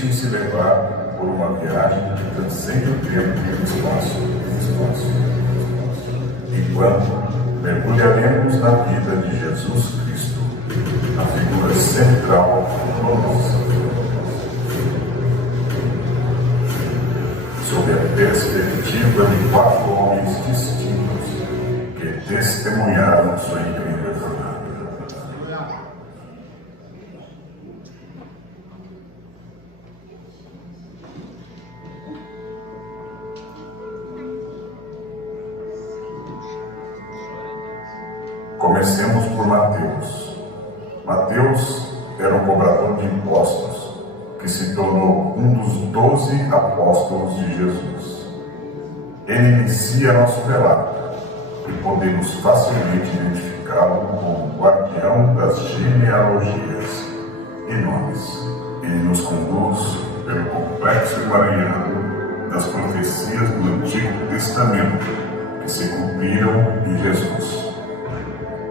Deixem-se levar por uma viagem que transcende o tempo e o espaço. Enquanto mergulharemos na vida de Jesus Cristo, a figura central do nosso vida, sob a perspectiva de 4 homens distintos que testemunharam sua incrível jornada. Comecemos por Mateus. Mateus era um cobrador de impostos que se tornou um dos 12 apóstolos de Jesus. Ele inicia nosso relato e podemos facilmente identificá-lo como guardião das genealogias e nomes. Ele nos conduz pelo complexo emaranhado das profecias do Antigo Testamento que se cumpriram em Jesus.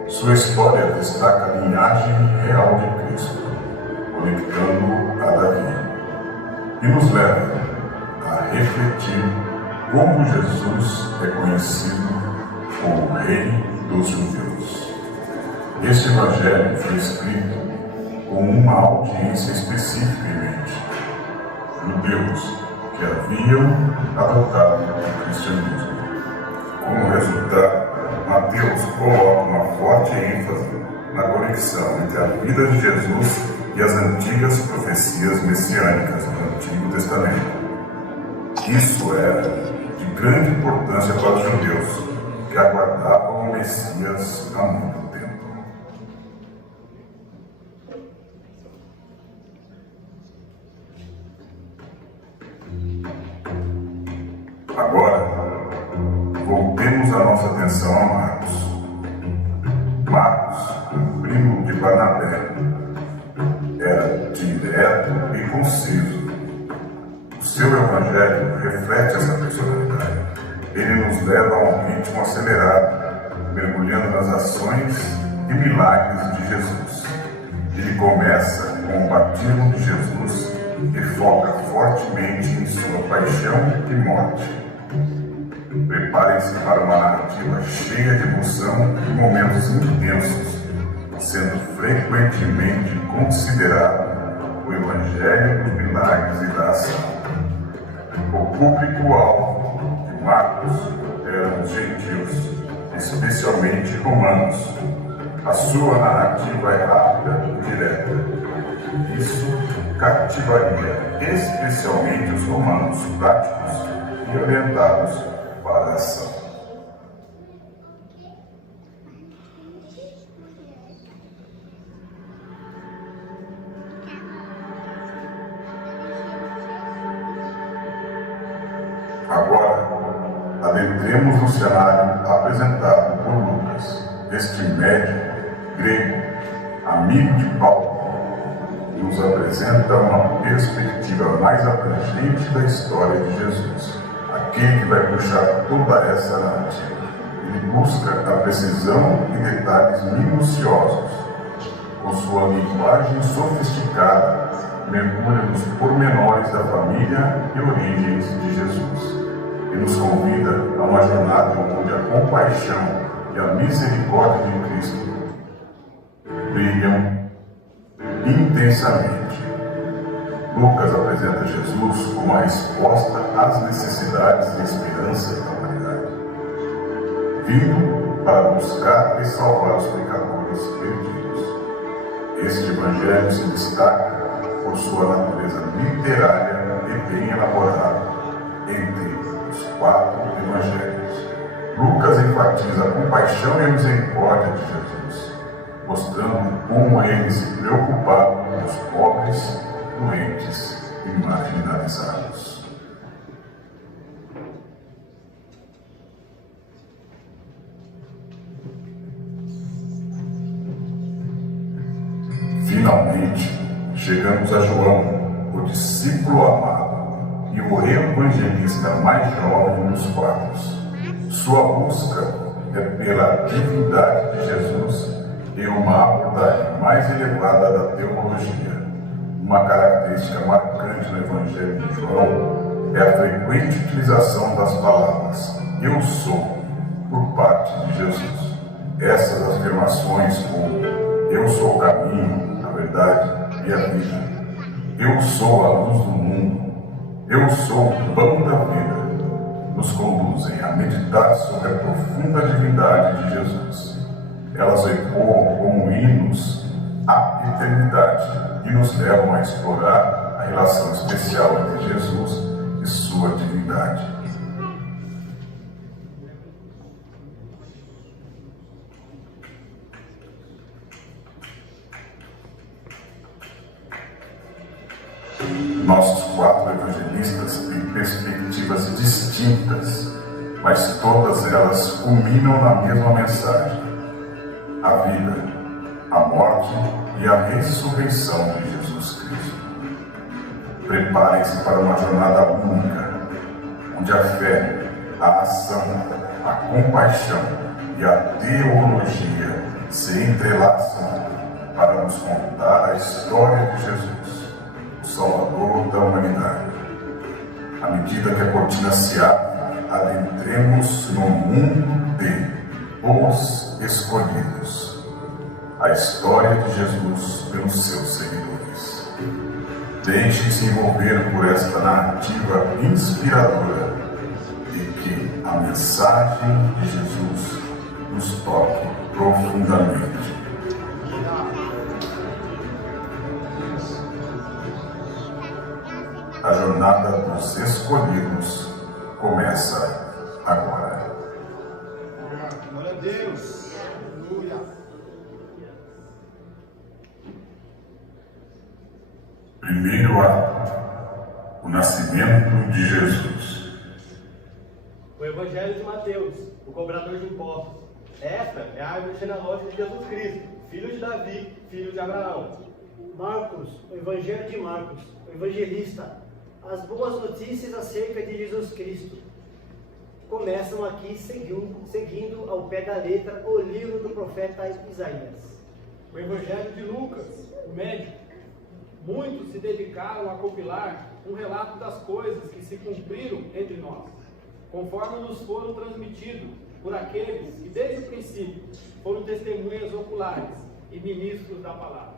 Sua história destaca a linhagem real de Cristo, conectando a Davi, e nos leva a refletir como Jesus é conhecido como Rei dos Judeus. Este Evangelho foi escrito com uma audiência específica em mente: judeus que haviam adotado o cristianismo. Como resultado, Mateus coloca uma forte ênfase na conexão entre a vida de Jesus e as antigas profecias messiânicas do Antigo Testamento. Isso era de grande importância para os judeus, que aguardavam o Messias há muito tempo. Agora, voltemos a nossa atenção a Marcos. Marcos, o primo de Barnabé, era direto e conciso. O seu evangelho reflete essa personalidade. Ele nos leva a um ritmo acelerado, mergulhando nas ações e milagres de Jesus. Ele começa com o batismo de Jesus e foca fortemente em sua paixão e morte. Preparem-se para uma narrativa cheia de emoção e momentos intensos, sendo frequentemente considerado o Evangelho dos milagres e da ação. O público-alvo de Marcos eram os gentios, especialmente romanos. A sua narrativa é rápida e direta. Isso cativaria especialmente os romanos práticos e orientados para a ação. Agora, adentremos no cenário apresentado por Lucas, este médico grego, amigo de Paulo, que nos apresenta uma perspectiva mais abrangente da história de Jesus. Aquele que vai puxar toda essa narrativa. Ele busca a precisão e detalhes minuciosos. Com sua linguagem sofisticada, mergulha nos pormenores da família e origens de Jesus. E nos convida a uma jornada onde a compaixão e a misericórdia de Cristo brilham intensamente. Lucas apresenta Jesus como a resposta às necessidades de esperança da humanidade, vindo para buscar e salvar os pecadores perdidos. Este evangelho se destaca por sua natureza literária e bem elaborada entre os 4 evangelhos. Lucas enfatiza a compaixão e a misericórdia de Jesus, mostrando como ele se preocupava com os pobres, doentes e marginalizados. Finalmente, chegamos a João, o discípulo amado e o evangelista mais jovem dos 4. Sua busca é pela divindade de Jesus e uma abordagem mais elevada da teologia, Uma característica marcante no Evangelho de João é a frequente utilização das palavras "eu sou" por parte de Jesus. Essas afirmações como "eu sou o caminho, a verdade e a vida", "eu sou a luz do mundo", "eu sou o pão da vida", nos conduzem a meditar sobre a profunda divindade de Jesus. Elas ecoam como hinos à eternidade e nos levam a explorar a relação especial entre Jesus e sua divindade. Nossos 4 evangelistas têm perspectivas distintas, mas todas elas culminam na mesma mensagem: a vida, a morte e a ressurreição de Jesus Cristo. Preparem-se para uma jornada única, onde a fé, a ação, a compaixão e a teologia se entrelaçam para nos contar a história de Jesus, o Salvador da humanidade. À medida que a cortina se abre, adentremos no mundo de Os Escolhidos, a história de Jesus pelos seus seguidores. Deixe-se envolver por esta narrativa inspiradora e que a mensagem de Jesus nos toque profundamente. A jornada dos escolhidos começa agora. Glória a Deus. Aleluia. Primeiro ato: o nascimento de Jesus. O Evangelho de Mateus, o cobrador de impostos. Esta é a árvore genealógica de Jesus Cristo, filho de Davi, filho de Abraão. Marcos, o Evangelho de Marcos, o evangelista, as boas notícias acerca de Jesus Cristo. Começam aqui seguindo ao pé da letra o livro do profeta Isaías. O Evangelho de Lucas, o médico. Muitos se dedicaram a compilar um relato das coisas que se cumpriram entre nós, conforme nos foram transmitidos por aqueles que desde o princípio foram testemunhas oculares e ministros da palavra.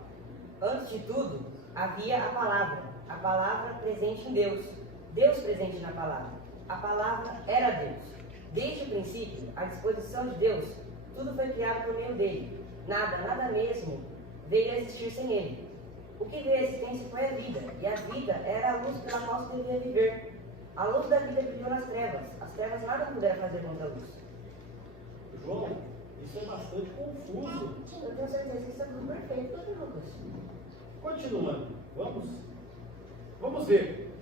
Antes de tudo, havia a palavra presente em Deus, Deus presente na palavra. A palavra era Deus. Desde o princípio, à disposição de Deus, tudo foi criado por meio dele. Nada mesmo veio a existir sem ele. O que veio à existência foi a vida, e a vida era a luz pela qual se devia viver. A luz da vida brilhou nas trevas, as trevas nada puderam fazer contra a luz. João, isso é bastante confuso. Eu tenho certeza que isso é tudo perfeito, Lucas. Continuando, vamos ver.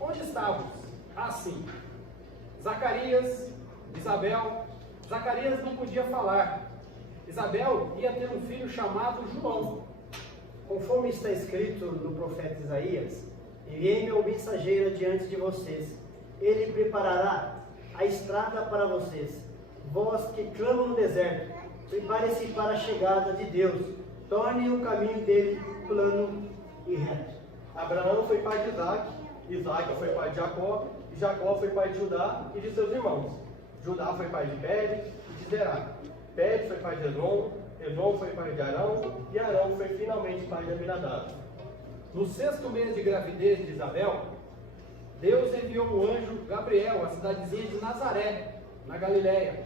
Onde estávamos? Assim, Zacarias, Isabel. Zacarias não podia falar. Isabel ia ter um filho chamado João. Conforme está escrito no profeta Isaías, enviei meu mensageiro diante de vocês. Ele preparará a estrada para vocês. Vós que clamam no deserto, prepare-se para a chegada de Deus. Torne o caminho dele plano e reto. Abraão foi pai de Isaac, Isaac foi pai de Jacó, e Jacó foi pai de Judá e de seus irmãos. Judá foi pai de Pérez e de Zerá. Pérez foi pai de Hezron, Hezron foi pai de Arão, e Arão foi finalmente pai de Aminadab. No 6º mês de gravidez de Isabel, Deus enviou o anjo Gabriel à cidadezinha de Nazaré, na Galiléia,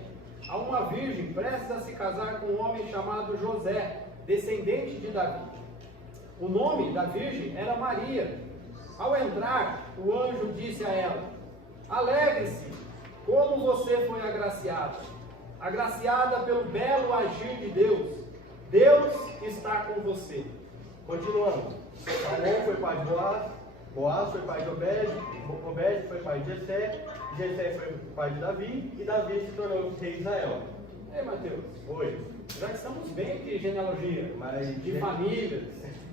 a uma virgem prestes a se casar com um homem chamado José, descendente de Davi. O nome da virgem era Maria. Ao entrar, o anjo disse a ela: alegre-se, como você foi agraciada pelo belo agir de Deus. Deus está com você. Continuando. Salom foi pai de Boaz, Boaz foi pai de Obed, Obed foi pai de Jessé, Jessé foi pai de Davi, e Davi se tornou rei de Israel. Ei, Mateus, Oi. já estamos bem de genealogia, Mas de famílias,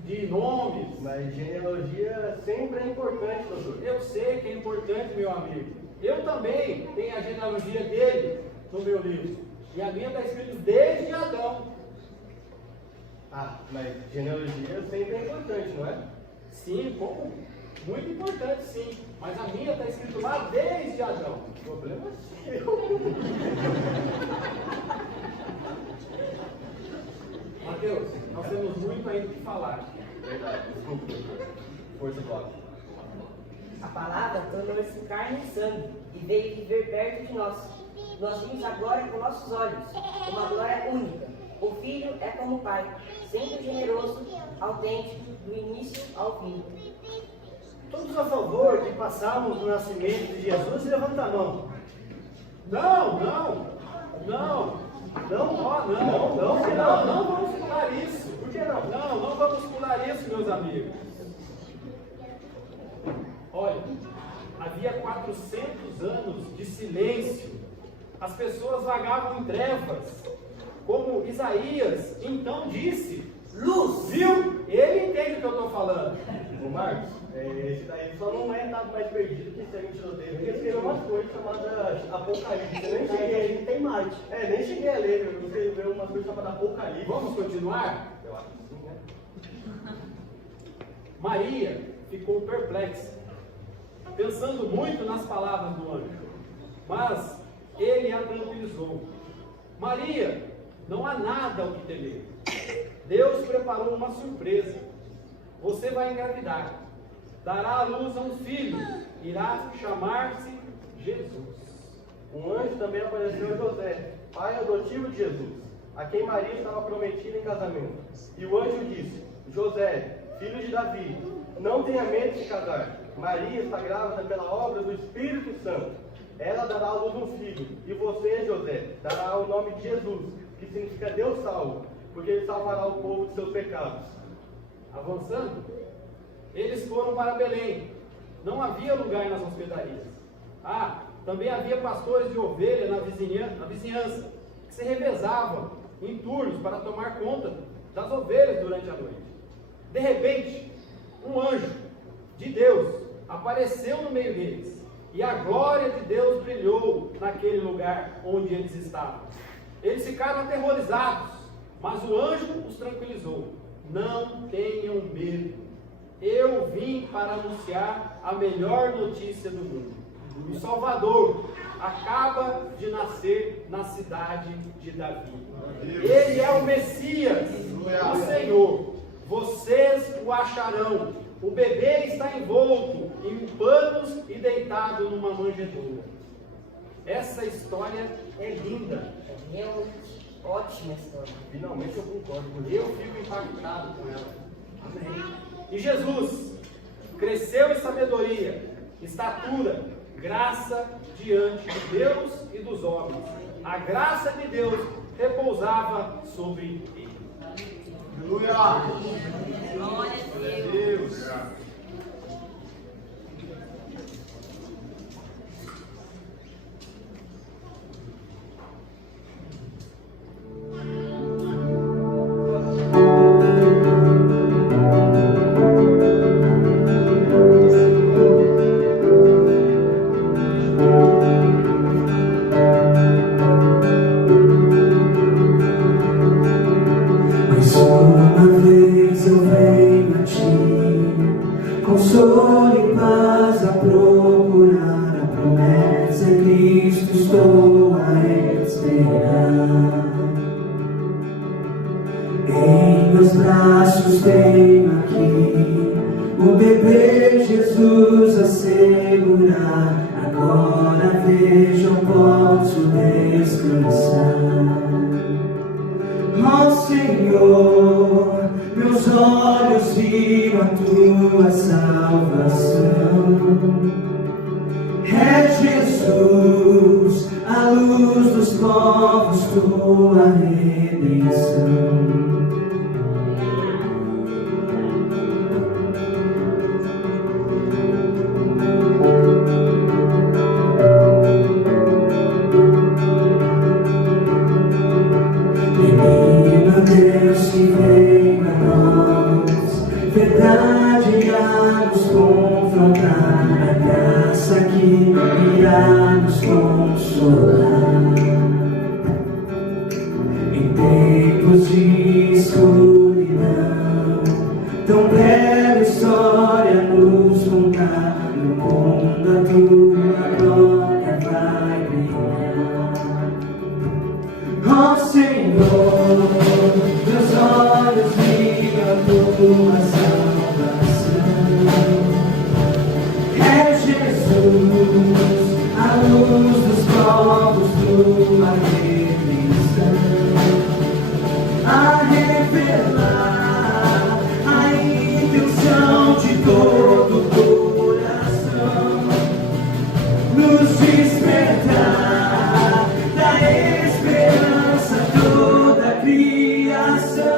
de nomes. Mas genealogia sempre é importante, doutor. Eu sei que é importante, meu amigo. Eu também tenho a genealogia dele no meu livro. E a minha está escrito desde Adão. Ah, mas genealogia sempre é importante, não é? Sim, como? Muito importante, sim. Mas a minha está escrito lá desde Adão. O problema é seu. Mateus, nós temos muito ainda o que falar. Verdade, desculpa, doutor. Força do lado. A palavra tornou-se carne e sangue e veio viver perto de nós. Nós vimos agora com nossos olhos uma glória única. O Filho é como o Pai, sempre generoso, autêntico, do início ao fim. Todos a favor de passarmos do nascimento de Jesus, levanta a mão. Não, não, não. Não? Não vamos pular isso. Por que não? Não vamos pular isso, meus amigos. Olha, havia 400 anos de silêncio. As pessoas vagavam em trevas. Como Isaías então disse, luz, viu? Ele entende o que eu estou falando. Ô Marcos, esse daí só não é nada mais perdido que esse mentiroteiro, porque ele escreveu umas coisas chamadas Apocalipse. Eu nem cheguei Ele tem Marte. nem cheguei a ler, eu escreveu umas coisas chamadas Apocalipse. Vamos continuar? Eu acho que sim, né? Maria ficou perplexa, pensando muito nas palavras do anjo, mas ele a tranquilizou. Maria, não há nada ao que temer. Deus preparou uma surpresa. Você vai engravidar, dará à luz a um filho, irá chamar-se Jesus. Um anjo também apareceu a José, pai adotivo de Jesus, a quem Maria estava prometida em casamento. E o anjo disse: José, filho de Davi, não tenha medo de se casar. Maria está grávida pela obra do Espírito Santo. Ela dará à luz um filho, e você, José, dará o nome de Jesus, que significa Deus salva, porque ele salvará o povo de seus pecados. Avançando, eles foram para Belém. Não havia lugar nas hospedarias. Também havia pastores de ovelha na vizinhança, que se revezavam em turnos para tomar conta das ovelhas durante a noite. De repente, um anjo de Deus apareceu no meio deles, e a glória de Deus brilhou naquele lugar onde eles estavam. Eles ficaram aterrorizados, mas o anjo os tranquilizou. Não tenham medo. Eu vim para anunciar a melhor notícia do mundo. O Salvador acaba de nascer na cidade de Davi. Ele é o Messias, o Senhor. Vocês o acharão. O bebê está envolto em panos e deitado numa manjedoura. Essa história é linda. É realmente ótima história. Finalmente eu concordo com Eu fico impactado com ela. Amém. E Jesus cresceu em sabedoria, estatura, graça diante de Deus e dos homens. A graça de Deus repousava sobre ele. Aleluia! Glória a Deus. Deus! Tão bela história. revelar a intenção de todo o coração, nos despertar da esperança toda a criação.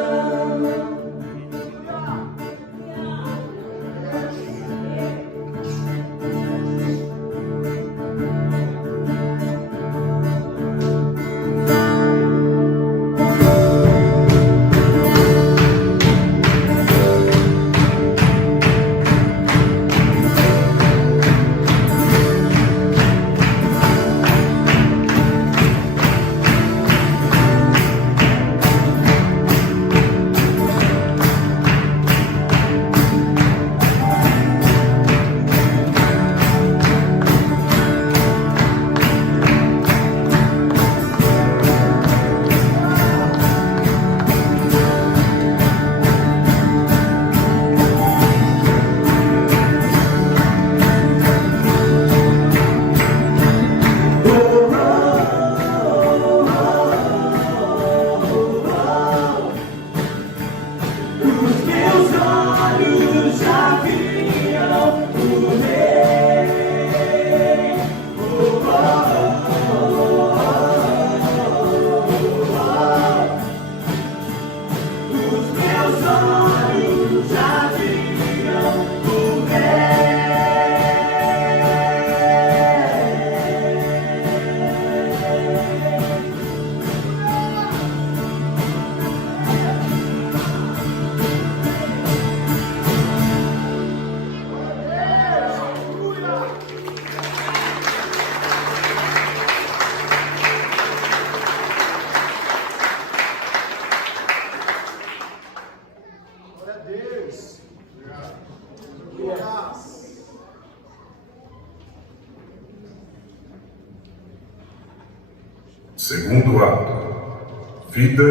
Segundo ato, vida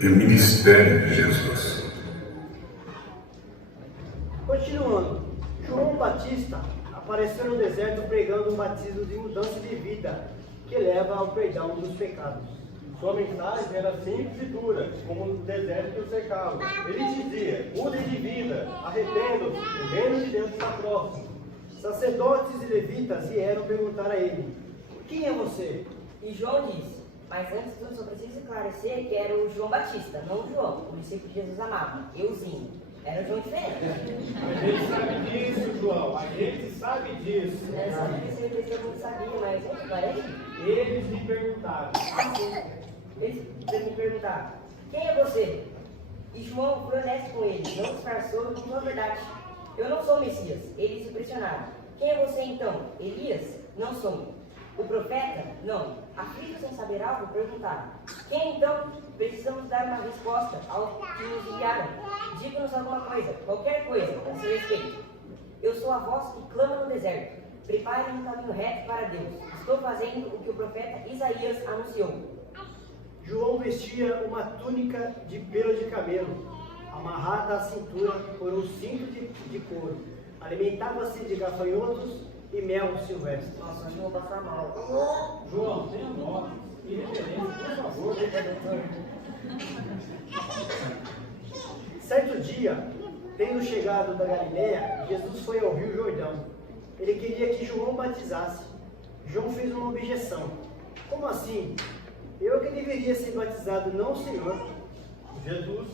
e ministério de Jesus. Continuando, João Batista apareceu no deserto pregando um batismo de mudança de vida que leva ao perdão dos pecados. Sua mensagem era simples e dura, como no deserto que o cercava. Ele dizia: mudem de vida, arrependam-se, o reino de Deus está próximo. Sacerdotes e levitas vieram perguntar a ele: quem é você? E João disse: mas antes de tudo só preciso esclarecer que era o João Batista, não o João, o discípulo de Jesus amava, euzinho. Era o João diferente. A gente sabe disso, João. A gente sabe disso. Eu sabia que todo mundo sabia, mas não parece? Eles me perguntaram. Eles me perguntaram: quem é você? E João foi honesto com eles, não disfarçou e contou a verdade. Eu não sou o Messias. Eles se impressionaram. Quem é você então? Elias? Não sou. O profeta? Não. Aflitos sem saber algo, perguntaram: quem então? Precisamos dar uma resposta ao que nos enviaram. Diga-nos alguma coisa, qualquer coisa, a seu respeito. Eu sou a voz que clama no deserto. Preparem um caminho reto para Deus. Estou fazendo o que o profeta Isaías anunciou. João vestia uma túnica de pelo de camelo, amarrada à cintura por um cinto de couro. Alimentava-se de gafanhotos e mel silvestre. Nossa, acho que eu vou passar mal. João, tenha nota e referência, por favor. Certo dia, tendo chegado da Galiléia, Jesus foi ao Rio Jordão. Ele queria que João batizasse. João fez uma objeção: como assim? Eu que deveria ser batizado, não o Senhor. Jesus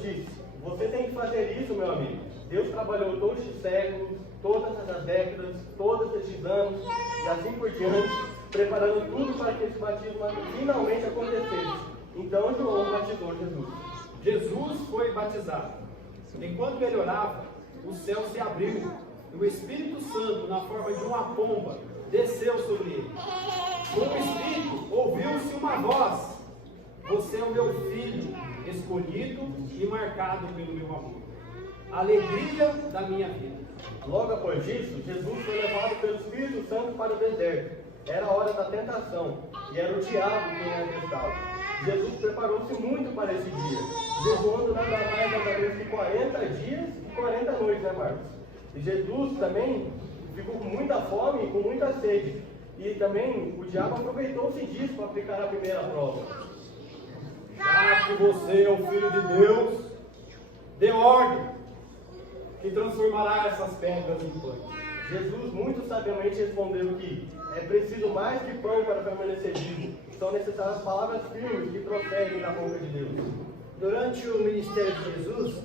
disse: você tem que fazer isso, meu amigo. Deus trabalhou todos esses séculos, todas essas décadas, todos esses anos, e assim por diante, preparando tudo para que esse batismo finalmente acontecesse. Então João batizou Jesus. Jesus foi batizado. Enquanto ele orava, o céu se abriu e o Espírito Santo, na forma de uma pomba, desceu sobre ele. Com o Espírito, ouviu-se uma voz: você é o meu filho, escolhido e marcado pelo meu amor, a alegria da minha vida. Logo após isso, Jesus foi levado pelo Espírito Santo para o deserto. Era a hora da tentação, e era o diabo quem o tentava. Jesus preparou-se muito para esse dia, jejuando nada mais nada menos que 40 dias e 40 noites, né, Marcos? E Jesus também ficou com muita fome e com muita sede. E também o diabo aproveitou-se disso para aplicar a primeira prova. Já que você é o Filho de Deus, dê ordem que transformará essas pedras em pães. Jesus muito sabiamente respondeu que é preciso mais que pão para permanecer vivo. São necessárias palavras firmes que prosseguem da boca de Deus. Durante o ministério de Jesus,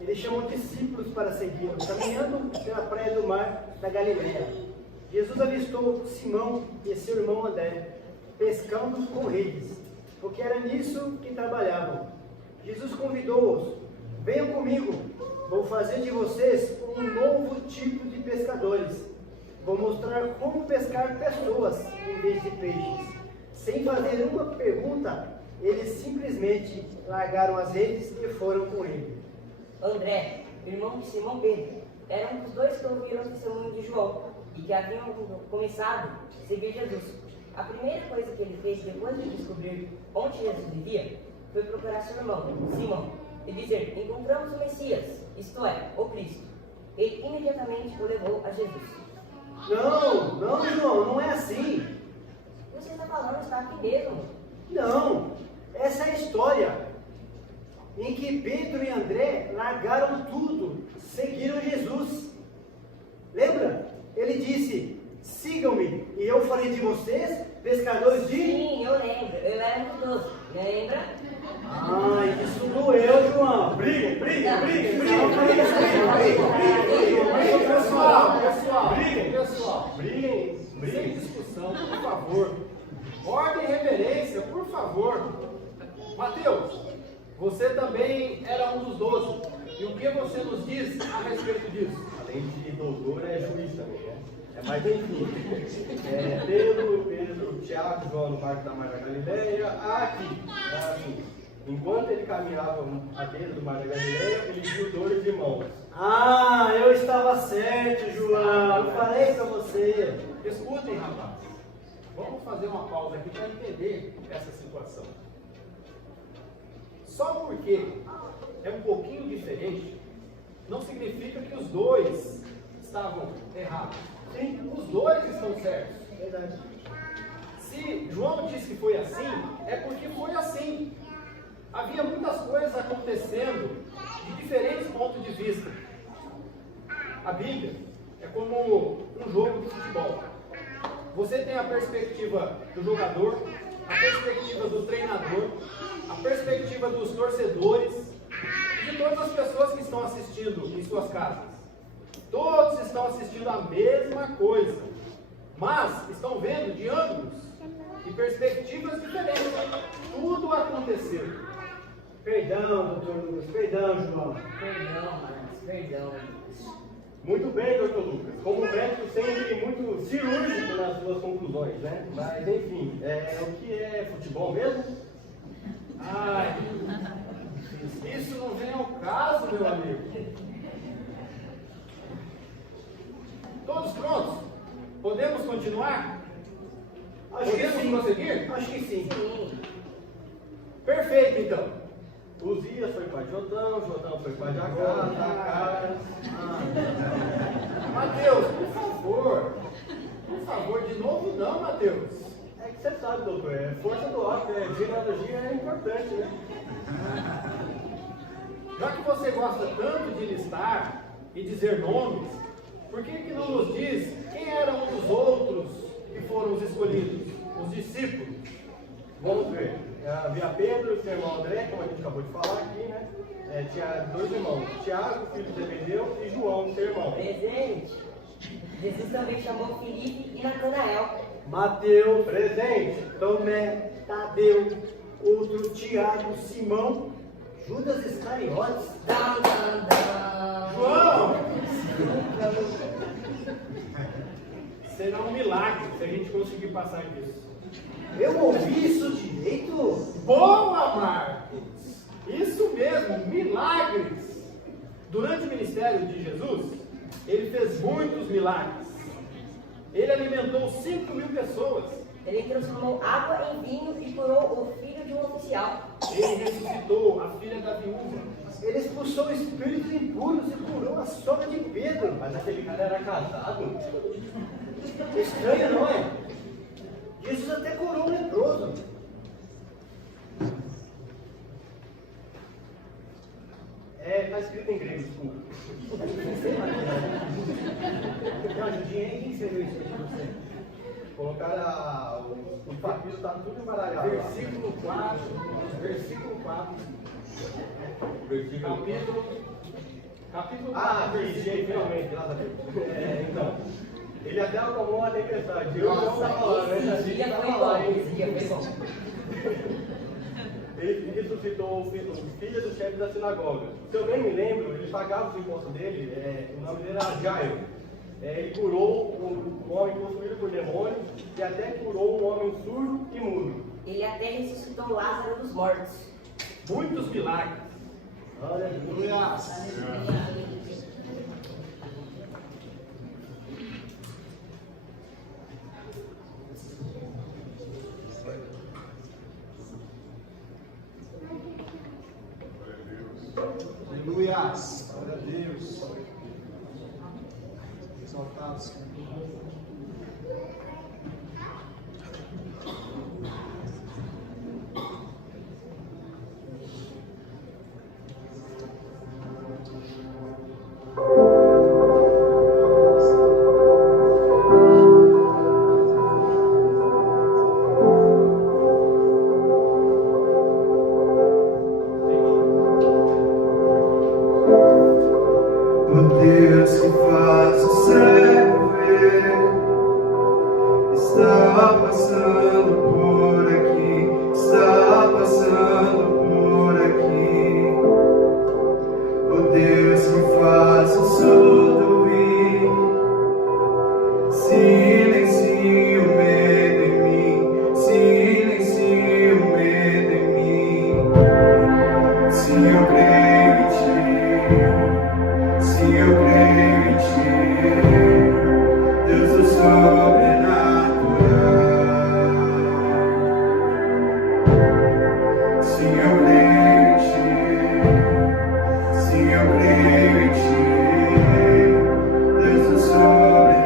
ele chamou discípulos para segui-lo, caminhando pela praia do mar da Galileia. Jesus avistou Simão e seu irmão André, pescando com redes, porque era nisso que trabalhavam. Jesus convidou-os: venham comigo, vou fazer de vocês um novo tipo de pescadores. Vou mostrar como pescar pessoas em vez de peixes. Sem fazer uma pergunta, eles simplesmente largaram as redes e foram com ele. André, irmão de Simão Pedro, era um dos dois que ouviram o testemunho de João e que haviam começado a seguir Jesus. A primeira coisa que ele fez depois de descobrir onde Jesus vivia foi procurar seu irmão, Simão, e dizer: encontramos o Messias, isto é, o Cristo. Ele imediatamente o levou a Jesus. Não, João, não é assim. Você está falando, está aqui mesmo. Não, essa é a história em que Pedro e André largaram tudo, seguiram Jesus. Lembra? Ele disse: sigam-me e eu farei de vocês pescadores de... Sim, eu lembro. Eu era um dos 12. Lembra? Ah, isso doeu, João. Briguem! Pessoal, sem discussão, por favor. Ordem e reverência, por favor. Mateus, você também era um dos 12. E o que você nos diz a respeito disso? Além de doutor, é juiz também, né? Mas enfim, Pedro, Tiago, João no barco da Mar da Galileia. Aqui, enquanto ele caminhava à beira do Mar da Galileia, ele viu dois irmãos. Ah, eu estava certo, João. Eu falei para você. Escutem, rapaz. Vamos fazer uma pausa aqui para entender essa situação. Só porque é um pouquinho diferente, não significa que os dois estavam errados. Sim, os dois estão certos. Verdade. Se João disse que foi assim, é porque foi assim. Havia muitas coisas acontecendo de diferentes pontos de vista. A Bíblia é como um jogo de futebol. Você tem a perspectiva do jogador, a perspectiva do treinador, a perspectiva dos torcedores e de todas as pessoas que estão assistindo em suas casas. Todos estão assistindo a mesma coisa, mas estão vendo de ângulos e perspectivas diferentes. Tudo aconteceu. Perdão, doutor Lucas. Perdão, João. Perdão, Marcos. Perdão. Muito bem, doutor Lucas. Como médico, sempre muito cirúrgico nas suas conclusões, né? Mas enfim, o que é futebol mesmo? Ai, isso não vem ao caso, meu amigo. Todos prontos? Podemos continuar? Podemos prosseguir? Acho que sim. Sim. Perfeito, então. Uzias foi pai de Jotão, Jotão foi pai de Acas, Mateus, por favor, de novo não, Mateus. É que você sabe, doutor, força do óculos, genealogia é importante, né? Já que você gosta tanto de listar e dizer nomes, por que não nos diz quem eram os outros que foram os escolhidos, os discípulos? Vamos ver. Havia Pedro e seu irmão André, como a gente acabou de falar aqui, né? Tinha dois irmãos, Tiago, filho de Zebedeu, e João, seu irmão. Presente. Jesus também chamou Filipe e Natanael. Mateus, Presente. Tomé, Tadeu, outro Tiago, Simão, Judas Iscariotes. Dam, dam, dam. João! Será um milagre se a gente conseguir passar disso. Eu ouvi isso direito? Boa, Marcos! Isso mesmo, milagres! Durante o ministério de Jesus, ele fez muitos milagres. Ele alimentou 5.000 pessoas. Ele transformou água em vinho e curou o filho de um oficial. Ele ressuscitou a filha da viúva. Ele expulsou espíritos impuros e curou a sogra de Pedro. Mas aquele cara era casado. Estranho, não é? Jesus até curou um leproso. está escrito em grego, desculpa. Tem uma ajudinha aí? Quem escreveu isso aí pra você? Colocaram o papiro, está tudo embaralhado. Versículo 4. Versículo 4. Capítulo 4. Ah, achei, finalmente, graças a Deus. Então, ele até acalmou uma tempestade. Eu não estava falando, né? Esse dia foi bom, esse dia foi bom. Ele ressuscitou o filho do chefe da sinagoga. Se eu bem me lembro, ele pagava os impostos dele, o nome dele era Jairo. Ele curou um homem possuído por demônios e até curou um homem surdo e mudo. Ele até ressuscitou Lázaro dos mortos. Muitos milagres. Aleluia. Aleluia! Glória a Deus! Exaltado, Senhor. O Deus que faz o cego ver está passando por aqui, está passando por aqui. O Deus que faz o surdo ouvir, silencia o medo em mim, silencia o medo em mim. Se eu creio em ti, se eu creio em ti, Deus do sobrenatural. Se eu creio em ti, se eu creio em ti, Deus do sobrenatural.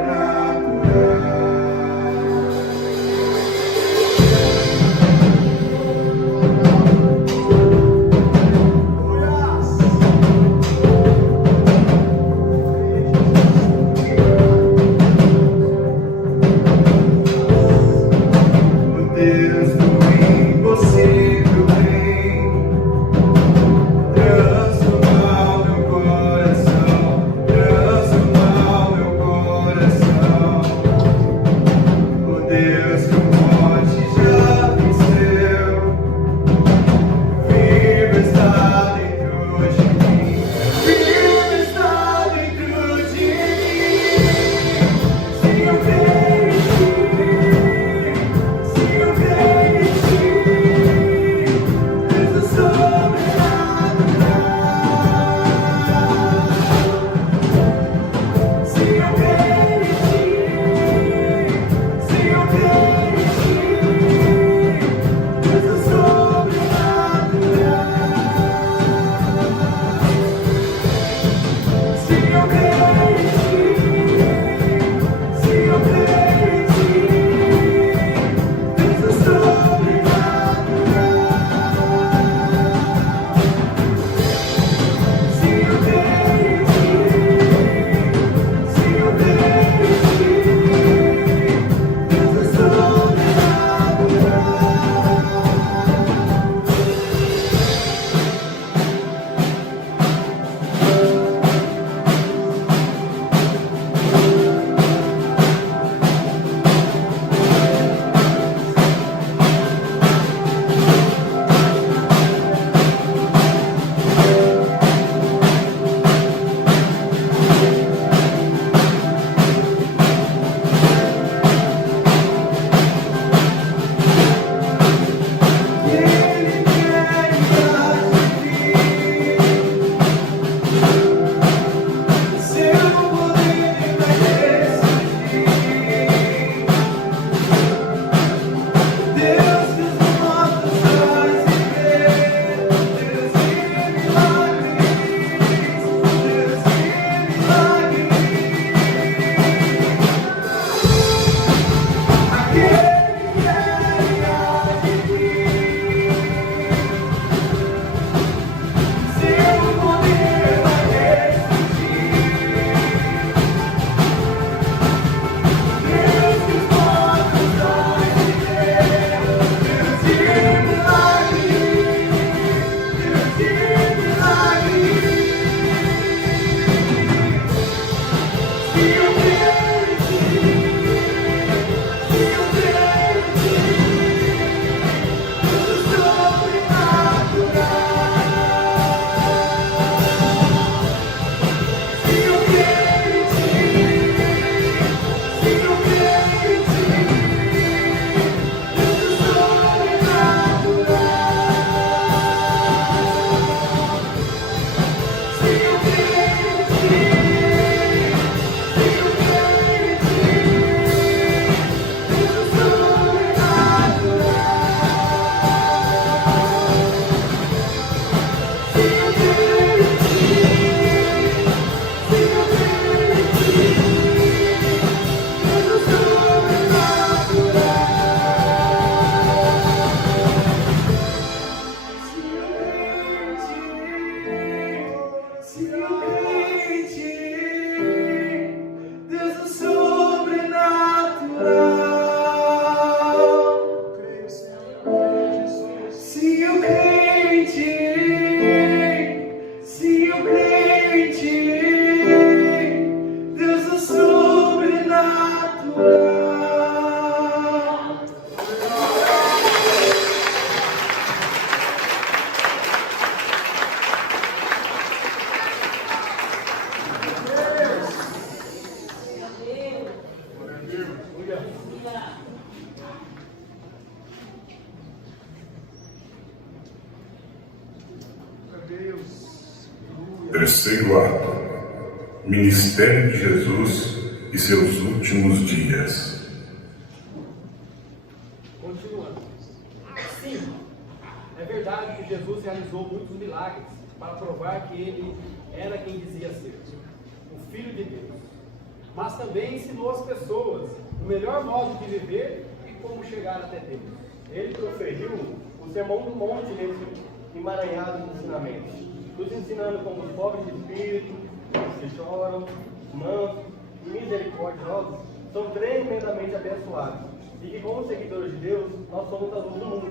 Deus. Aleluia. Terceiro ato: Ministério de Jesus e seus últimos dias. Continuando. Sim, é verdade que Jesus realizou muitos milagres para provar que ele era quem dizia ser, o Filho de Deus. Mas também ensinou as pessoas o melhor modo de viver e como chegar até Deus. Ele proferiu o sermão do monte nesse emaranhado de ensinamentos, nos ensinando como os pobres de espírito, os que choram, mansos e misericordiosos são tremendamente abençoados, e que como seguidores de Deus, nós somos a luz do mundo.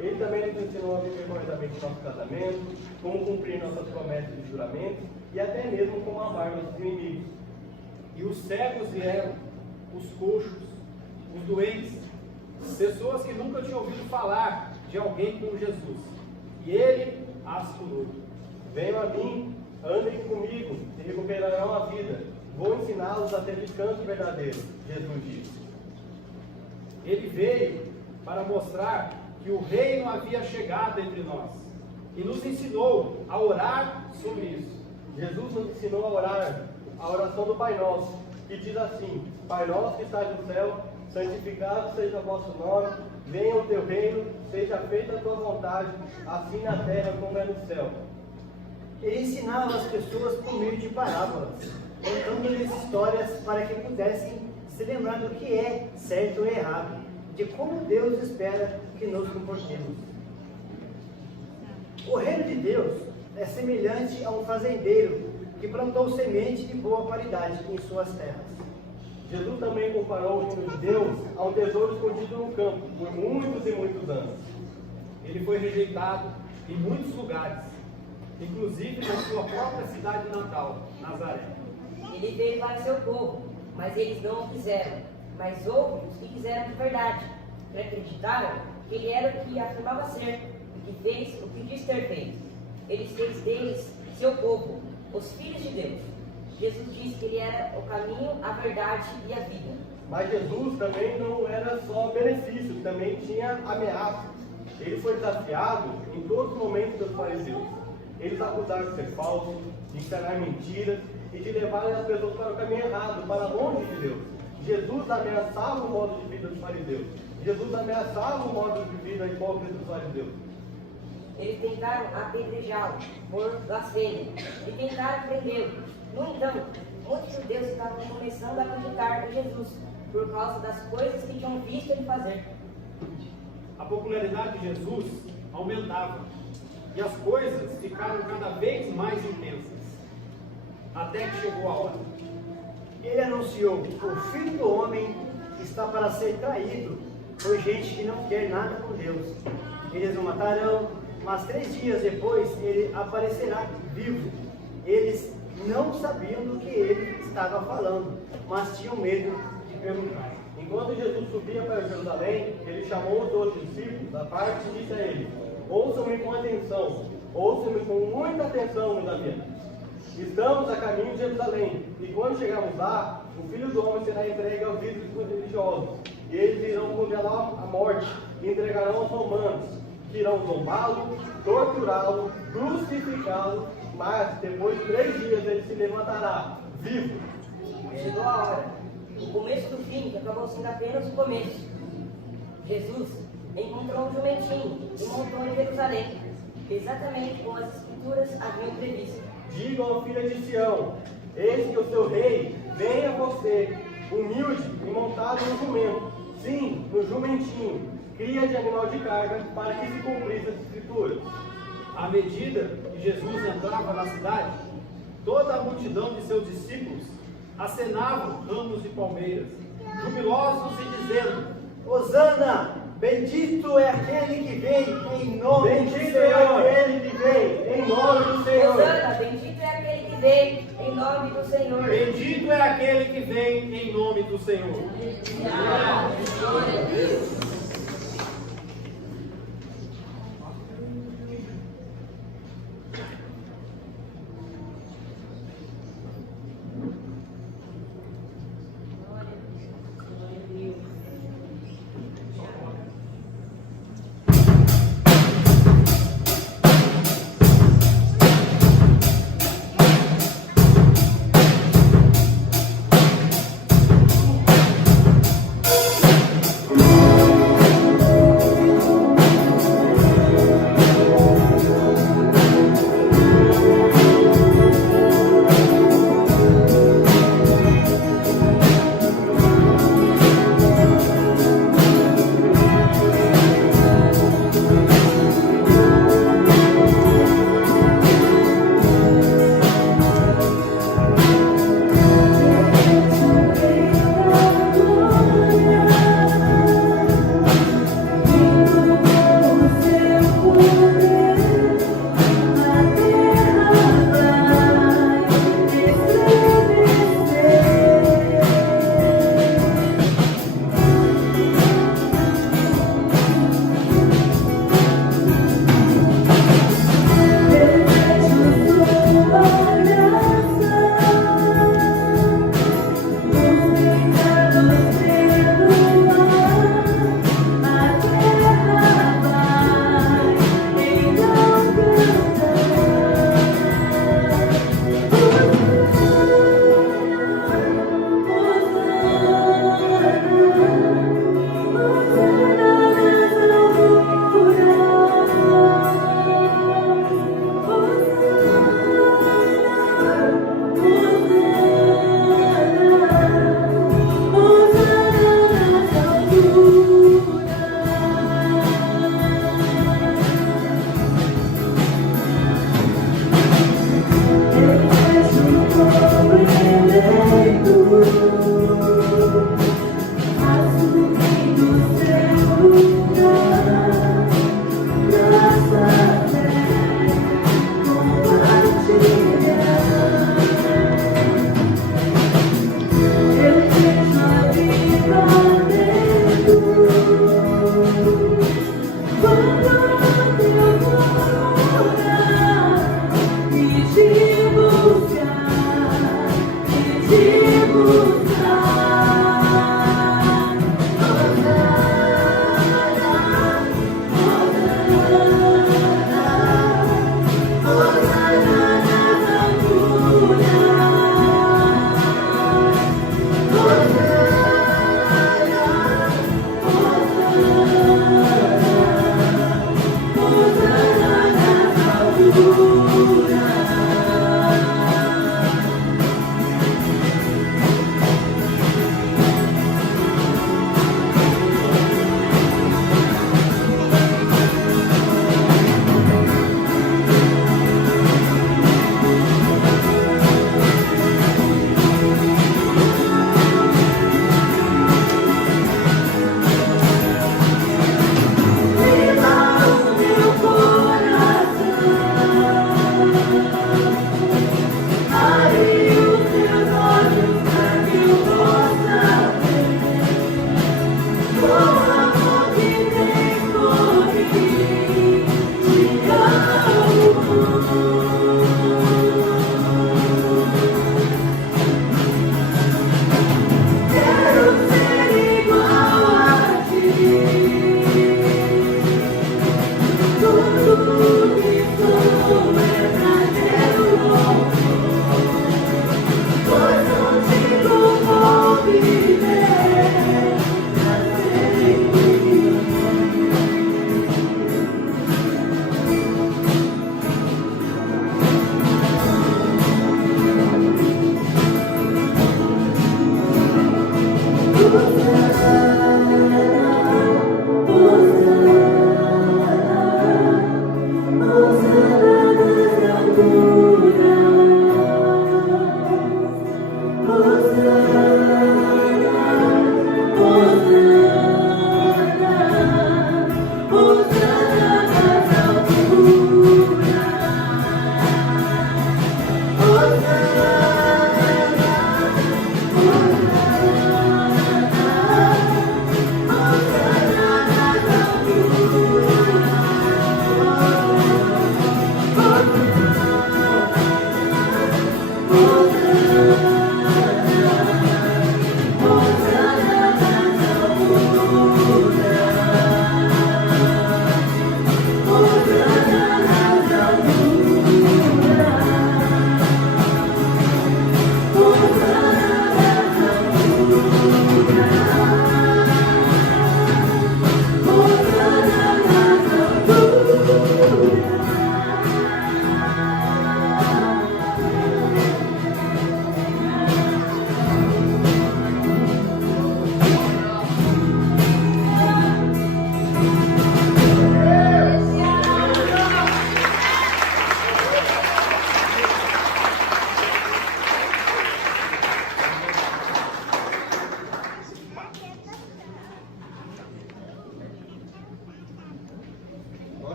Ele também nos ensinou a viver corretamente nosso casamento, como cumprir nossas promessas e juramentos, e até mesmo como amar nossos inimigos. E os cegos vieram, os coxos, os doentes, pessoas que nunca tinham ouvido falar de alguém como Jesus. E ele as curou. Venham a mim, andem comigo e recuperarão a vida. Vou ensiná-los a ter descanso verdadeiro, Jesus disse. Ele veio para mostrar que o reino havia chegado entre nós e nos ensinou a orar sobre isso. Jesus nos ensinou a orar a oração do Pai Nosso, que diz assim: Pai Nosso que estás no céu, santificado seja o vosso nome, venha o teu reino, seja feita a tua vontade, assim na terra como é no céu. Ele ensinava as pessoas por meio de parábolas, contando-lhes histórias para que pudessem se lembrar do que é certo e errado, de como Deus espera que nos comportemos. O reino de Deus é semelhante a um fazendeiro que plantou semente de boa qualidade em suas terras. Jesus também comparou o reino de Deus a um tesouro escondido no campo por muitos e muitos anos. Ele foi rejeitado em muitos lugares, inclusive na sua própria cidade natal, Nazaré. Ele veio para seu povo, mas eles não o quiseram. Mas houve os que quiseram de verdade, que acreditaram que ele era o que afirmava ser, e que fez o que diz ter feito. Ele fez deles seu povo, os filhos de Deus. Jesus disse que ele era o caminho, a verdade e a vida. Mas Jesus também não era só benefício, também tinha ameaças. Ele foi desafiado em todos os momentos pelos fariseus. Eles acusaram de ser falso, de ensinar mentiras e de levar as pessoas para o caminho errado, para longe de Deus. Jesus ameaçava o modo de vida dos fariseus. Jesus ameaçava o modo de vida hipócrita dos fariseus. Eles tentaram apedrejá-lo por blasfêmia e tentaram prendê-lo. No entanto, muitos judeus estavam começando a acreditar em Jesus por causa das coisas que tinham visto ele fazer. A popularidade de Jesus aumentava e as coisas ficaram cada vez mais intensas, até que chegou a hora. Ele anunciou: o Filho do Homem está para ser traído por gente que não quer nada com Deus. Eles o matarão, mas 3 dias depois ele aparecerá vivo. Eles não sabiam do que ele estava falando, mas tinham medo de perguntar. Enquanto Jesus subia para Jerusalém, ele chamou os 12 discípulos à parte e disse a eles: ouçam-me com atenção, ouçam-me com muita atenção, meus amigos. Estamos a caminho de Jerusalém, e quando chegarmos lá, o Filho do Homem será entregue aos líderes religiosos, e eles irão condená-lo à morte, e entregarão aos romanos, que irão zombá-lo, torturá-lo, crucificá-lo, mas depois de 3 dias ele se levantará, vivo. Chegou a hora, o começo do fim, que acabou sendo apenas o começo. Jesus encontrou um jumentinho e montou em Jerusalém, exatamente como as escrituras haviam previsto. Digam à filha de Sião: eis que o seu rei vem a você, humilde e montado no jumento, sim, no jumentinho, cria de animal de carga, para que se cumprisse as escrituras. À medida que Jesus entrava na cidade, toda a multidão de seus discípulos acenavam ramos de palmeiras, jubilosos e dizendo: Hosana, bendito é aquele que vem em nome do Bendito é Senhor. aquele que vem em nome do Senhor. Hosana, bendito é aquele que vem em nome do Senhor. Bendito é aquele que vem em nome do Senhor. Glória a Deus.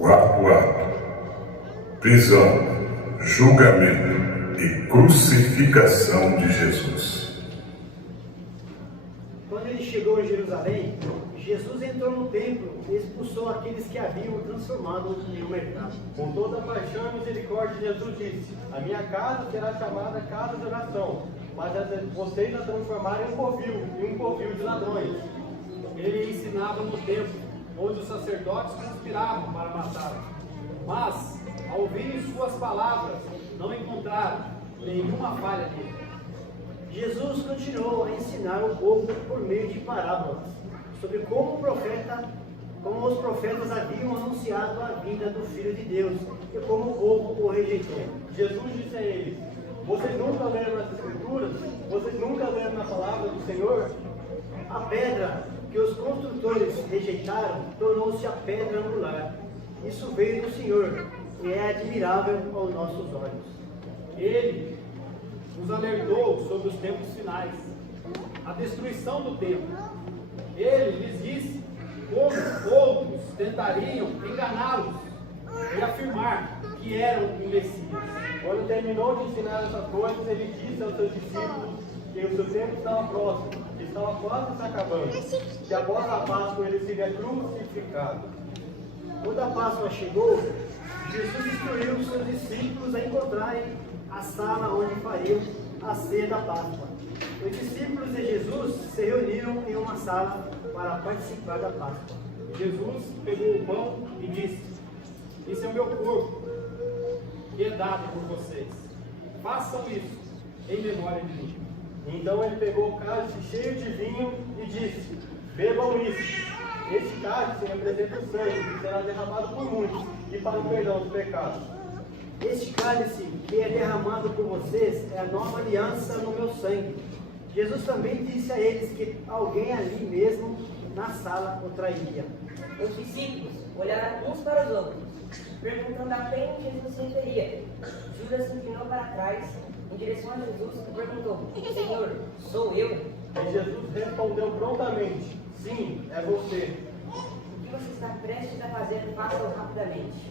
Quarto ato: prisão, julgamento e crucificação de Jesus. Quando ele chegou em Jerusalém, Jesus entrou no templo e expulsou aqueles que haviam o transformado em um mercado. Com toda paixão e misericórdia, Jesus disse: a minha casa será chamada casa de oração, mas vocês a transformaram em um covil de ladrões. Ele ensinava no templo, onde os sacerdotes conspiravam para matá-lo. Mas, ao ouvirem suas palavras, não encontraram nenhuma falha nele. Jesus continuou a ensinar o povo por meio de parábolas sobre como os profetas haviam anunciado a vinda do Filho de Deus e como o povo o rejeitou. Jesus disse a eles: vocês nunca leram nas Escrituras? Vocês nunca leram na palavra do Senhor? A pedra que os construtores rejeitaram tornou-se a pedra angular. Isso veio do Senhor e é admirável aos nossos olhos. Ele nos alertou sobre os tempos finais, a destruição do templo. Ele lhes disse como outros tentariam enganá-los e afirmar que eram o Messias. Quando terminou de ensinar essas coisas, ele disse aos seus discípulos que o seu tempo estava próximo, que estava quase se acabando, que após a Páscoa ele seria crucificado. Quando a Páscoa chegou, Jesus instruiu os seus discípulos a encontrarem a sala onde fariam a ceia da Páscoa. Os discípulos de Jesus se reuniram em uma sala para participar da Páscoa. Jesus pegou o pão e disse: esse é o meu corpo, que é dado por vocês. Façam isso em memória de mim. Então ele pegou o cálice cheio de vinho e disse: bebam isso. Este cálice representa o sangue que será derramado por muitos e para o perdão dos pecados. Este cálice que é derramado por vocês é a nova aliança no meu sangue. Jesus também disse a eles que alguém ali mesmo na sala o trairia. Os discípulos olharam uns para os outros, perguntando a quem Jesus se referia. Judas se inclinou para trás, em direção a Jesus, e perguntou: Senhor, sou eu? E Jesus respondeu prontamente: sim, é você. O que você está prestes a fazer, faça-o rapidamente.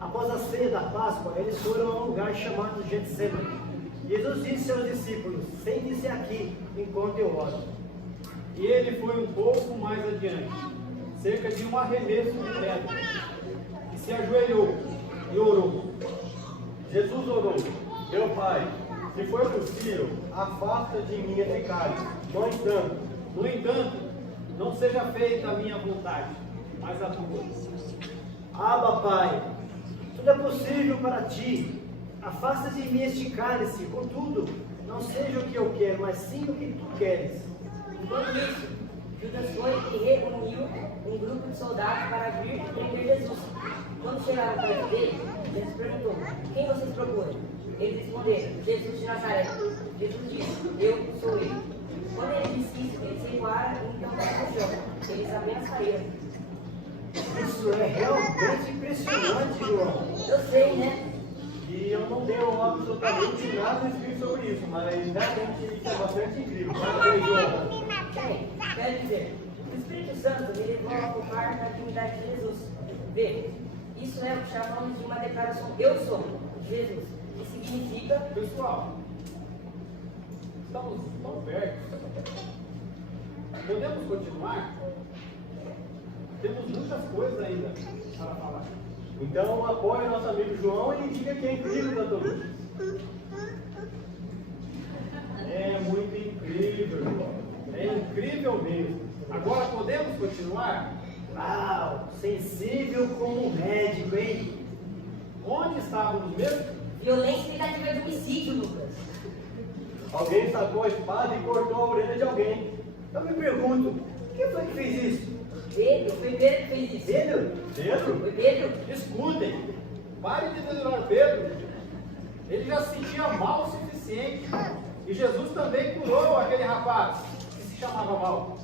Após a ceia da Páscoa, eles foram a um lugar chamado Getsemane. Jesus disse aos discípulos: sentem-se aqui enquanto eu oro. E ele foi um pouco mais adiante, cerca de um arremesso de pedra, e se ajoelhou e orou. Jesus orou: meu Pai, se for possível, afasta de mim esse cálice. No entanto, não seja feita a minha vontade, mas a tua. Abba, Pai, tudo é possível para ti. Afasta de mim este cálice, contudo, não seja o que eu quero, mas sim o que tu queres. Enquanto isso, Judas foi e reuniu um grupo de soldados para vir prender Jesus. Quando chegaram perto dele, Jesus perguntou: quem vocês procuram? Eles responderam: Jesus de Nazaré. Jesus disse: eu sou ele. Quando ele disse isso, eles recuaram e então caíram no chão. Eles apenas caíram. Isso é realmente impressionante, João. Eu sei, né? E eu não tenho absolutamente nada escrito sobre isso, mas realmente isso é bastante incrível. Parabéns, João. Bem, quero dizer, o Espírito Santo me levou a ocupar na divindade de Jesus. Vê, isso é o que chamamos de uma declaração: eu sou Jesus, que significa... Pessoal, estamos tão perto. Podemos continuar? Temos muitas coisas ainda para falar. Então apoie nosso amigo João e diga que é incrível para todos. É muito incrível, João. É incrível mesmo. Agora podemos continuar? Uau, sensível como um médico, hein? Onde estávamos mesmo? Violência e tentativa de homicídio, Lucas. Alguém sacou a espada e cortou a orelha de alguém. Eu me pergunto, quem foi que fez isso? Pedro, foi Pedro que fez isso. Pedro? Pedro? Foi Pedro? Escutem, parem de dedurar Pedro. Ele já se sentia mal o suficiente. E Jesus também curou aquele rapaz que se chamava mal.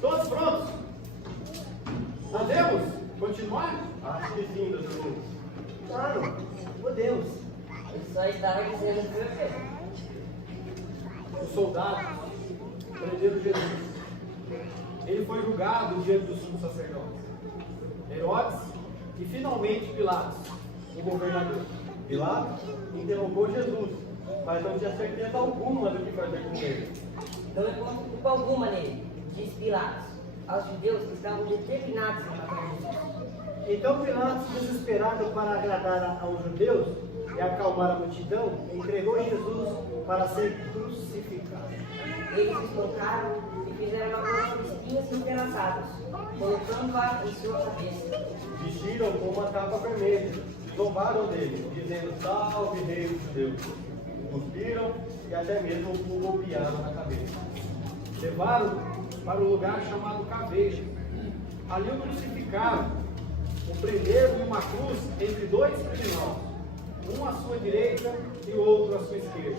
Todos prontos? Podemos continuar? Acho que sim, doutor Lucas. Claro, podemos. Ele só estava dizendo que foi Pedro. Os soldados prenderam Jesus. Ele foi julgado diante dos sumos sacerdotes. Herodes E finalmente Pilatos, o governador. Pilatos interrogou Jesus, mas não tinha certeza alguma do que fazer com ele. Não encontro culpa alguma nele, disse Pilatos, aos judeus que estavam determinados em matar Jesus. Então Pilatos, desesperado para agradar aos judeus e acalmar a multidão, entregou Jesus para ser crucificado. Eles o espancaram e fizeram uma coroa de espinhos entrelaçados, colocando-a em sua cabeça. Vestiram com uma capa vermelha, zombaram dele, dizendo: "Salve, rei dos judeus!" Cuspiram e até mesmo o golpearam na cabeça. Levaram para o lugar chamado Caveira. Ali o crucificaram, o prenderam em uma cruz entre dois criminosos, um à sua direita e o outro à sua esquerda.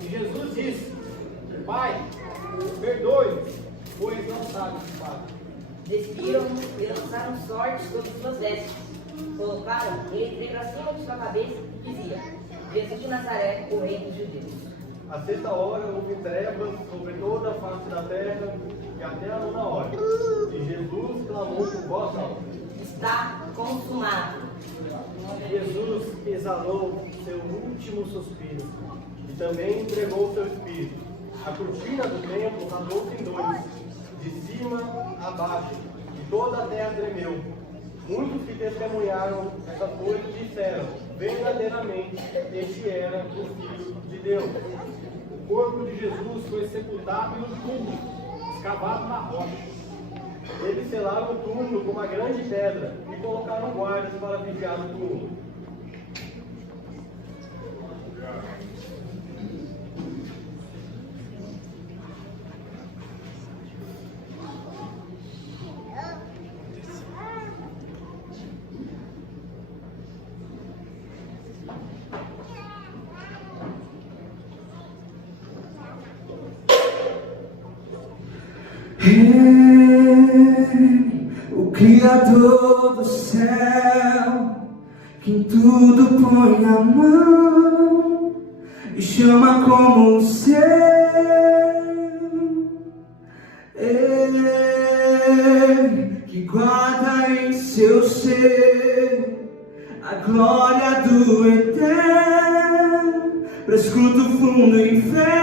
E Jesus disse: Pai, perdoe-os, pois não sabem o que fazem. Despiram-no e lançaram sorte sobre suas vestes. Colocaram letreiro acima de sua cabeça que dizia: Jesus de Nazaré, o rei dos judeus. À sexta hora houve trevas sobre toda a face da terra e até a nona hora. E Jesus clamou com voz alta: Está consumado. Jesus exalou seu último suspiro. e também entregou seu espírito. A cortina do templo rasgou-se em dois, de cima a baixo, e toda a terra tremeu. Muitos que testemunharam essas coisas disseram: verdadeiramente, este era o Filho de Deus. O corpo de Jesus foi sepultado em um túmulo, escavado na rocha. Eles selaram o túmulo com uma grande pedra e colocaram guardas para vigiar o túmulo. O Criador do céu, que em tudo põe a mão e chama como o seu. Ele que guarda em seu ser a glória do eterno, para escudo fundo do inferno.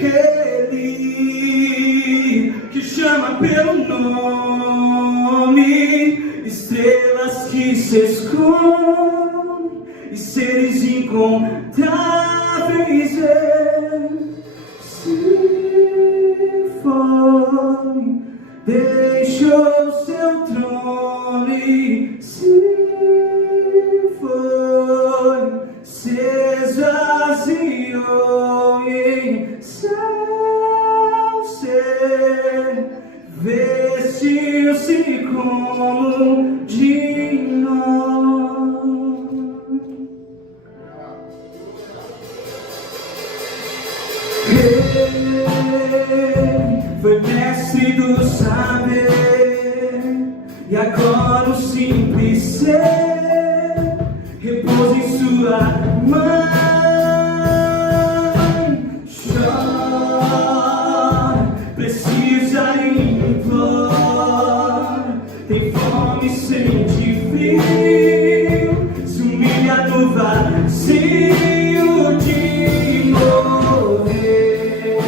Ele que chama pelo nome estrelas que se escondem e seres incontáveis. Se foi, deixou seu trono e se foi, se esvaziou em céu ser, vestiu-se como de nós. Ele foi mestre do saber e agora o simples ser repousa em sua mão. Chora, precisa implora, tem fome, sente frio, se humilha no vazio de morrer.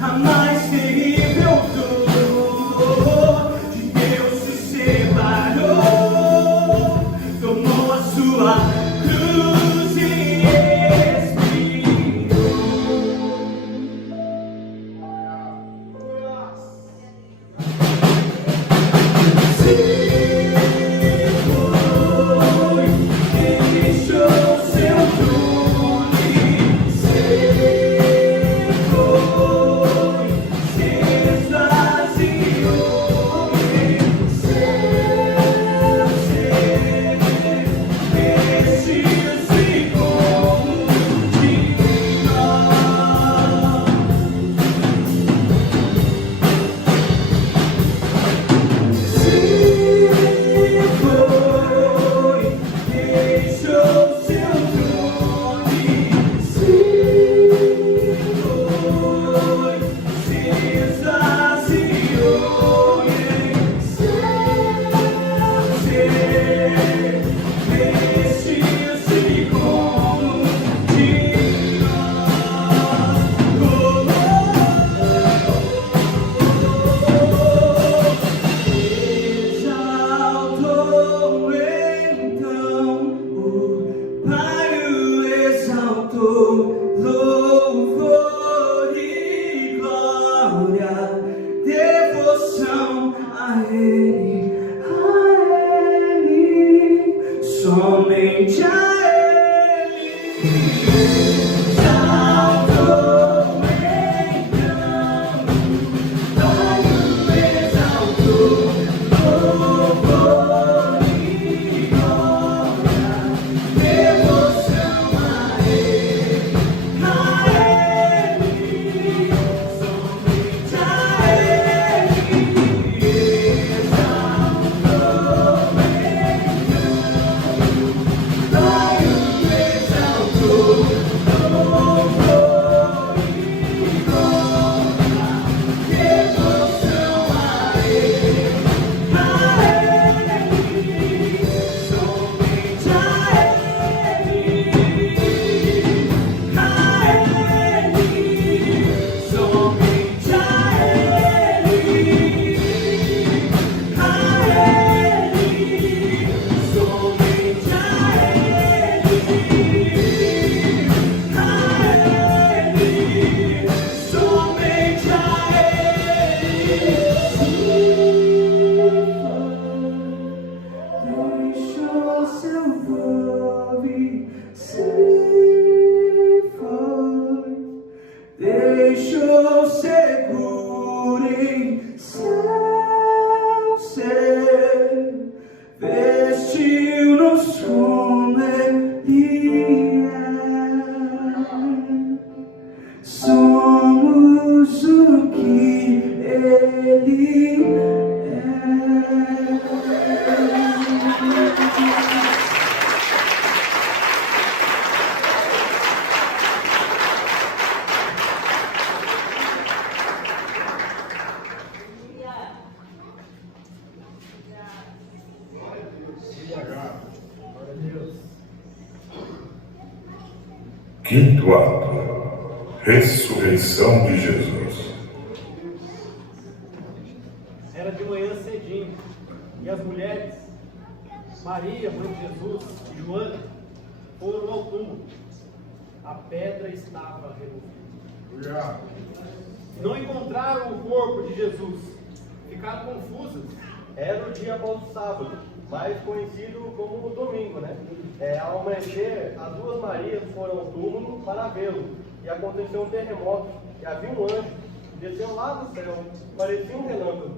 A mais terrível dor de Deus se separou, tomou a sua cruz. deixou seguro em seu ser, vestiu-nos com alegria. Somos o que Ele é. Quinto ato. Ressurreição de Jesus. Era de manhã cedinho, e as mulheres, Maria, mãe de Jesus, e Joana, foram ao túmulo. A pedra estava removida. Não encontraram o corpo de Jesus. Ficaram confusas. Era o dia após o sábado, mais conhecido como o domingo, né? Ao amanhecer, as duas Marias foram ao túmulo para vê-lo. E aconteceu um terremoto, e havia um anjo, desceu lá do céu, parecia um relâmpago.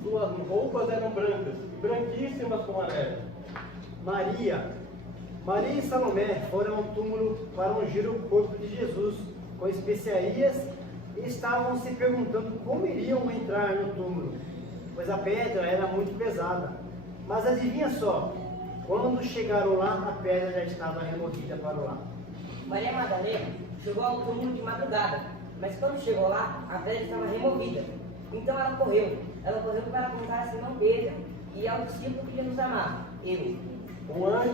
Suas roupas eram brancas, branquíssimas como a neve. Maria e Salomé foram ao túmulo para ungir o corpo de Jesus com especiarias e estavam se perguntando como iriam entrar no túmulo, pois a pedra era muito pesada. Mas adivinha só, quando chegaram lá, a pedra já estava removida para o lado. Maria Madalena chegou ao túmulo de madrugada, mas quando chegou lá, a pedra estava removida. Então ela correu para contar a Simão Pedro e ao discípulo que Jesus amava, eu. Um anjo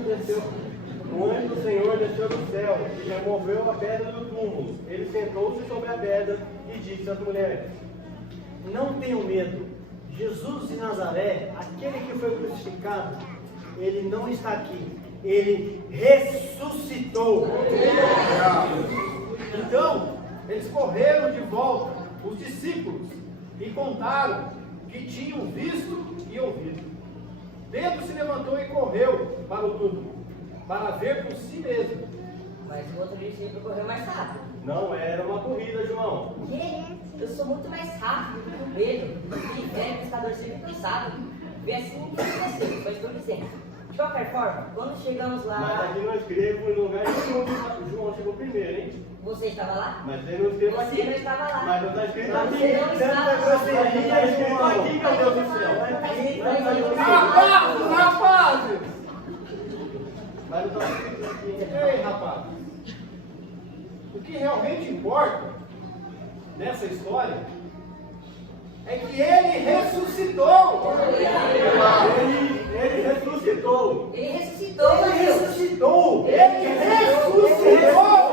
do Senhor desceu do céu e removeu a pedra do túmulo. Ele sentou-se sobre a pedra e disse às mulheres: Não tenham medo, Jesus de Nazaré, aquele que foi crucificado, ele não está aqui, ele ressuscitou. Então, eles correram de volta, os discípulos, e contaram que tinham visto e ouvido. Pedro se levantou e correu para o túmulo, para ver por si mesmo. Mas o outro discípulo correu mais rápido. Não era uma corrida, João. Que? Eu sou muito mais rápido que o Pedro. E velho pescador sempre cansado. Vê assim que aconteceu, só estou dizendo. De qualquer forma, quando chegamos lá... Mas aqui não escrevo em lugar nenhum que João chegou primeiro, hein? Você estava lá? Mas ele não escreveu aqui. Você não estava lá. Mas não está escrito Mas aqui. você não estava lá. Está escrito aqui, meu Deus do céu. Rapazes! Mas não está escrito aqui. Ei, rapazes! O que realmente importa nessa história é que ele ressuscitou! Ele ressuscitou. Ele ressuscitou, Ele ressuscitou! Ele ressuscitou!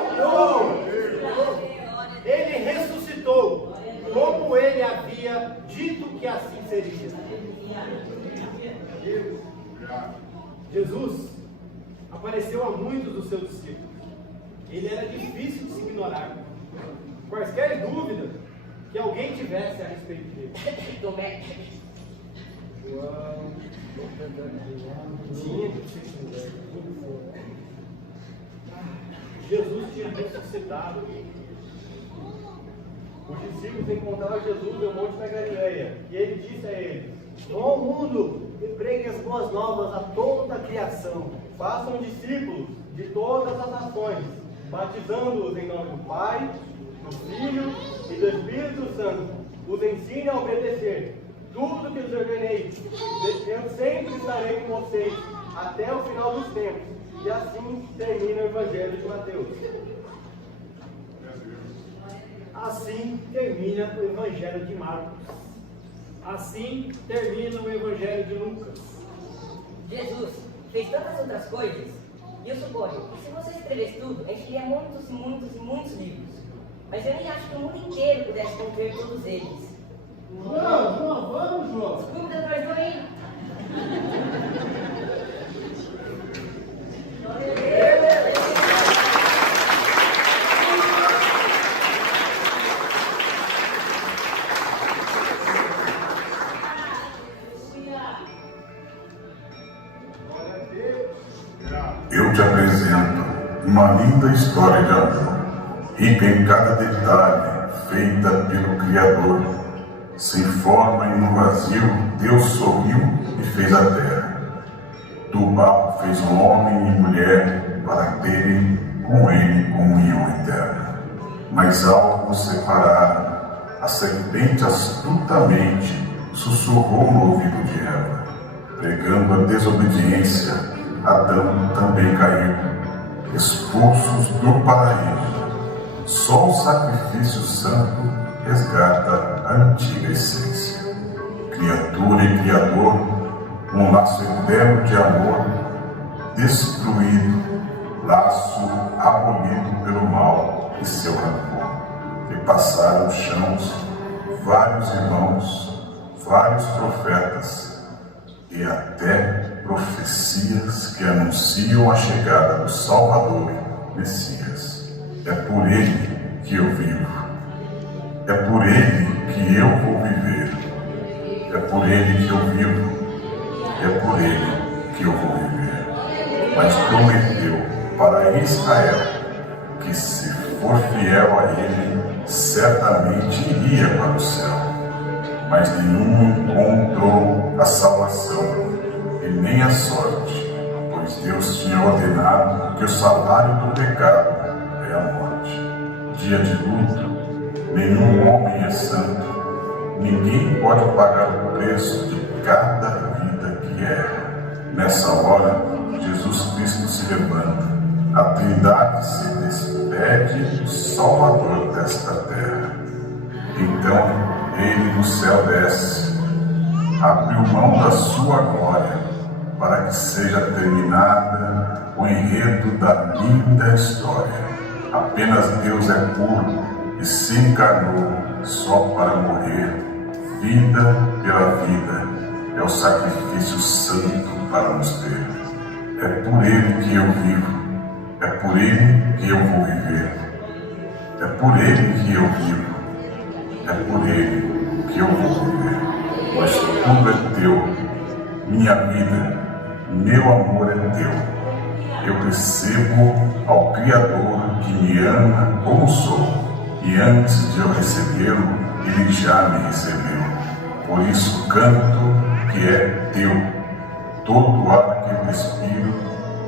Ele ressuscitou, como ele havia dito que assim seria. Jesus apareceu a muitos dos seus discípulos. Ele era difícil de se ignorar. Quaisquer dúvidas que alguém tivesse a respeito dele. Tomé. Jesus tinha ressuscitado. Os discípulos encontraram Jesus no monte da Galileia. E ele disse a eles: Vão ao mundo e preguem as boas novas a toda a criação. façam discípulos de todas as nações, batizando-os em nome do Pai, do Filho e do Espírito Santo. Os ensine a obedecer tudo que os ordenei. Eu sempre estarei com vocês até o final dos tempos. E assim termina o Evangelho de Mateus. Assim termina o Evangelho de Marcos. Assim termina o Evangelho de Lucas. Jesus fez tantas outras coisas, e eu suponho que se você escrevesse tudo, encheria muitos e muitos e muitos livros. Mas eu nem acho que o mundo inteiro pudesse conter todos eles. Vamos, João. Desculpe, doutor João. Eu te apresento uma linda história de amor, e que em cada detalhe feita pelo Criador, sem forma e no vazio, Deus sorriu e fez a terra. Do barro fez um homem e mulher para terem com ele comunhão eterna. Mas ao os separar, a serpente astutamente sussurrou no ouvido de Eva, pregando a desobediência. Adão também caiu, expulsos do paraíso. Só o sacrifício santo resgata a antiga essência. Criatura e Criador, um laço eterno de amor, destruído, laço abolido pelo mal e seu rancor. E passaram os chãos vários irmãos, vários profetas, e até profecias que anunciam a chegada do Salvador, Messias. É por ele que eu vivo, é por ele que eu vou viver, é por ele que eu vivo, é por ele que eu vou viver. Mas prometeu para Israel que, se for fiel a ele, certamente iria para o céu. Mas nenhum encontrou a salvação e nem a sorte, pois Deus tinha ordenado que o salário do pecado é a morte. Dia de luto, nenhum homem é santo, ninguém pode pagar o preço de cada vida que erra. Nessa hora, Jesus Cristo se levanta, a Trindade se despede do Salvador desta terra. Então, ele do céu desce, abriu mão da sua glória, para que seja terminada o enredo da linda história. Apenas Deus é puro e se encarnou só para morrer, vida pela vida, é o sacrifício santo para nos ter. É por ele que eu vivo, é por ele que eu vou viver, é por ele que eu vivo, é por ele que eu vou viver, pois tudo é teu, minha vida, meu amor é teu. Eu recebo ao Criador que me ama como sou, e antes de eu recebê-lo, ele já me recebeu. Por isso canto que é teu. Todo o ar que eu respiro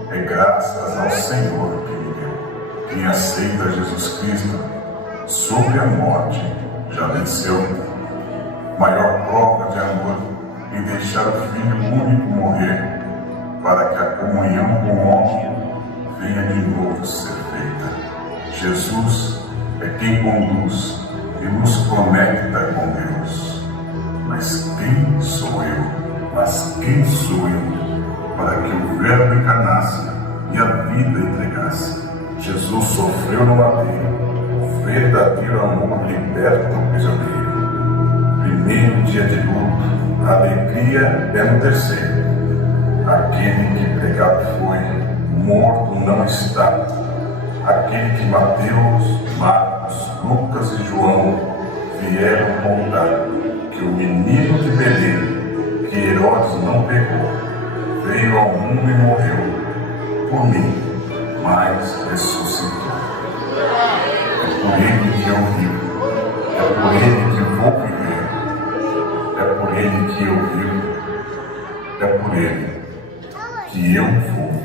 é graças ao Senhor que me deu. Quem aceita Jesus Cristo sobre a morte já venceu. Maior prova de amor em deixar o Filho único morrer, para que a comunhão com o homem venha de novo ser feita. Jesus é quem conduz e nos conecta com Deus. Mas quem sou eu? Mas quem sou eu para que o Verbo encarnasse e a vida entregasse? Jesus sofreu no madeiro, o verdadeiro amor liberta o prisioneiro. Primeiro dia de luto, a alegria é no terceiro. Aquele que pregado foi, morto não está. Aquele que Mateus, Marcos, Lucas e João vieram contar que o menino de Belém, que Herodes não pegou, veio ao mundo e morreu por mim, mas ressuscitou. É por ele que eu vivo, é por ele que vou viver, é por ele que eu vivo, é por ele que eu vou viver.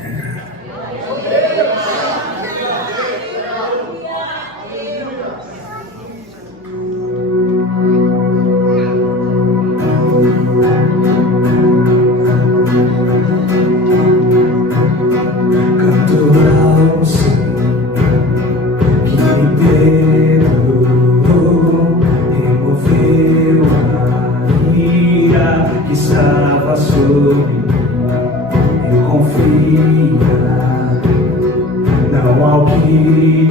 Não há o que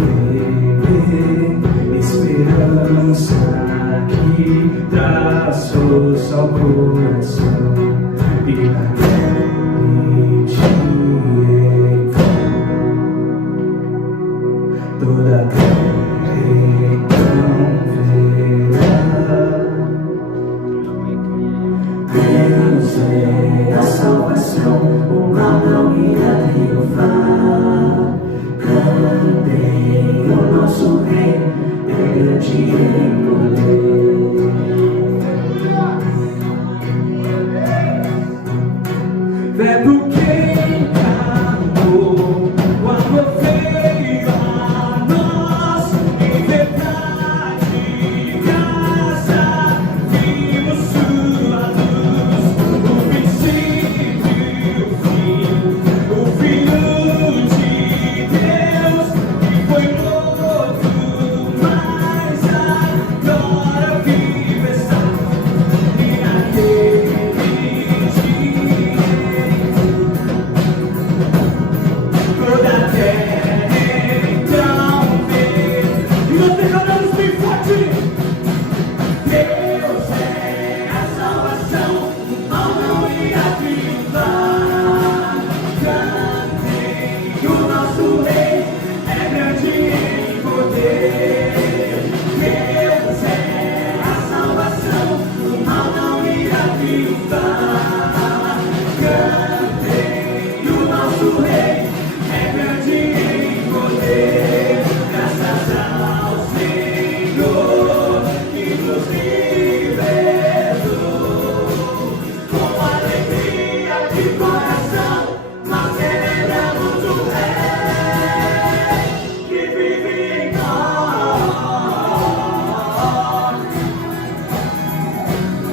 temer, esperança que traçou ao coração e naquele dia toda a terra então verá. Deus é a salvação, o mal não irá triunfar. Cantem o nosso Rei. Vendo quem cantou quando veio a nós em verdade e graça, vimos sua luz, o princípio e o fim, o Filho de Deus que foi morto, mas agora vive está e naquele toda a terra então vê. E nós declaramos bem forte: Deus é a salvação, o mal não irá triunfar. Cantem, o nosso rei é grande em poder. Deus é a salvação, o mal não irá triunfar. Cantem, o nosso rei é grande em poder, graças ao Senhor que nos libertou. Com alegria de coração, nós celebramos o Rei que vive em nós,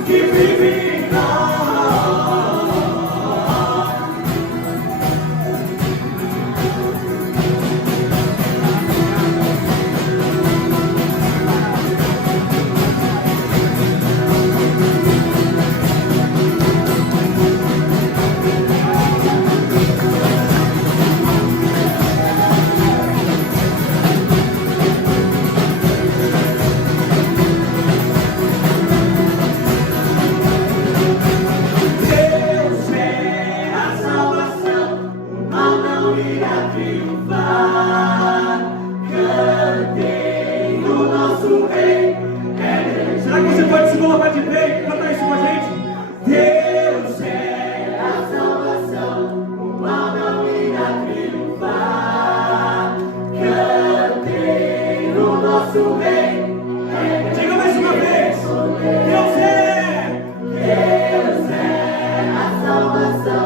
que vive em nós. Deus é a salvação, o mal não irá triunfar. Cantem, o nosso rei é grande. Será que você pode se colocar de pé e cantar isso com a gente? Deus é a salvação, o mal não irá triunfar. Cantem, o nosso rei é grande. Diga mais uma vez: Deus é. Deus é a salvação.